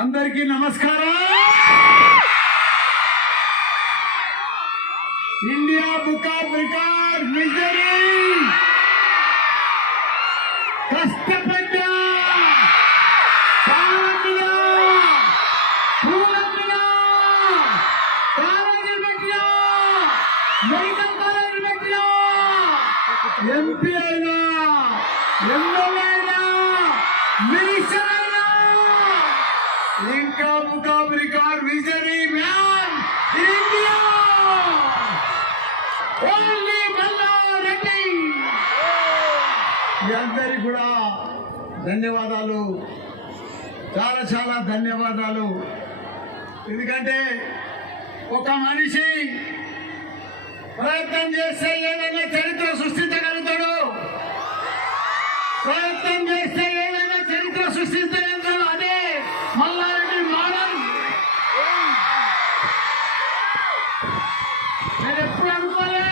అందరికీ నమస్కారం. India book of record విజరీ కష్టపడ్డా కాలేజీలు పెట్టినా మెడికల్ కాలేజీలు పెట్టినా ఎంపీ అయినా ఎమ్మెల్యే అయినా మినిస్టర్ అయినా ఇంకా బుక్ ఆఫ్ రికార్డ్ విజరీ మ్యాన్ ఇండియా ఓన్లీ మల్లారెడ్డి. మీ అందరికీ కూడా ధన్యవాదాలు, చాలా చాలా ధన్యవాదాలు. ఎందుకంటే ఒక మనిషి ప్రయత్నం చేస్తే ఏదైనా చరిత్ర సృష్టించగలుగుతాడు, ప్రయత్నం చేస్తే ఏదైనా చరిత్ర సృష్టించగలుగుతాడు. అదే మల్లారెడ్డి మోడల్. నేను ఎప్పుడు అనుకోలే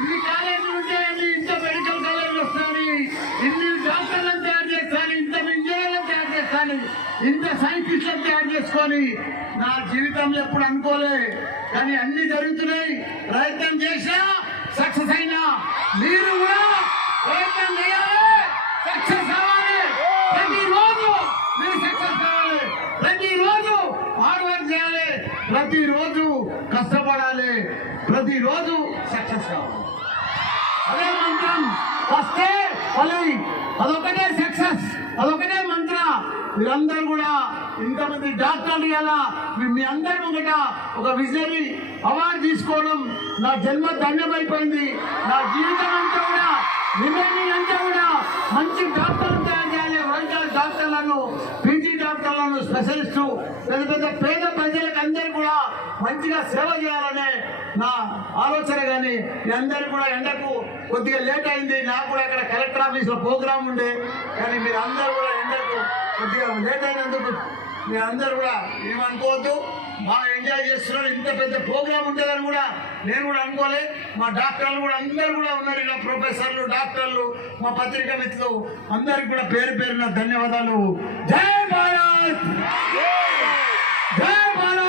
ఇన్ని కాలేజీలు ఉంటాయని, ఇంత మెడికల్ కాలేజీలు వస్తాయని, ఇన్ని డాక్టర్లను తయారు చేస్తాను, ఇంత ఇంజనీర్లను తయారు చేస్తాను, ఇంత సైంటిస్టులను తయారు చేసుకొని నా జీవితంలో ఎప్పుడు అనుకోలే. కానీ అన్ని జరుగుతున్నాయి. ప్రయత్నం చేసినా సక్సెస్ అయినా మీరు కూడా ప్రయత్నం చేయాలి, సక్సెస్ అవ్వాలి. ప్రతిరోజు మీరు సక్సెస్ కావాలి, ప్రతిరోజు హార్డ్ వర్క్ చేయాలి, ప్రతిరోజు కష్టపడాలి, ప్రతిరోజు సక్సెస్ కావాలి. అదే మంత్రం. వస్తే ఫలి, అదొకటే సక్సెస్, అదొకటే మంత్ర. మీరందరూ కూడా ఇంతమంది డాక్టర్లు ఇలా మీ అందరూ ఒకట ఒక విజనరీ అవార్డు తీసుకోవడం నా జన్మ ధన్యమైపోయింది. నా జీవితం అంతా కూడా రిమైనింగ్ అంతా కూడా మంచి డాక్టర్లు తయారు చేయాలి. వైద్య డాక్టర్లను, పీజీ డాక్టర్లను, స్పెషలిస్టు, పెద్ద పెద్ద పేద ప్రజలకు అందరూ కూడా మంచిగా సేవ చేయాలనే నా ఆలోచన. కానీ మీ అందరూ కూడా ఎండకు కొద్దిగా లేట్ అయింది. నాకు కూడా అక్కడ కలెక్టర్ ఆఫీస్లో ప్రోగ్రామ్ ఉండే, కానీ మీరు అందరూ కూడా ఎండకు కొద్దిగా లేట్ అయినందుకు మీ అందరూ కూడా ఏమనుకోవద్దు. బాగా ఎంజాయ్ చేస్తున్నారు. ఇంత పెద్ద ప్రోగ్రామ్ ఉంటుందని కూడా నేను కూడా అనుకోలే. మా డాక్టర్లు కూడా అందరూ కూడా ఉన్నారు, ఇలా ప్రొఫెసర్లు, డాక్టర్లు, మా పత్రికా మిత్రులు అందరికి కూడా పేరు పేరున ధన్యవాదాలు. జై భారత్, జై భారత్.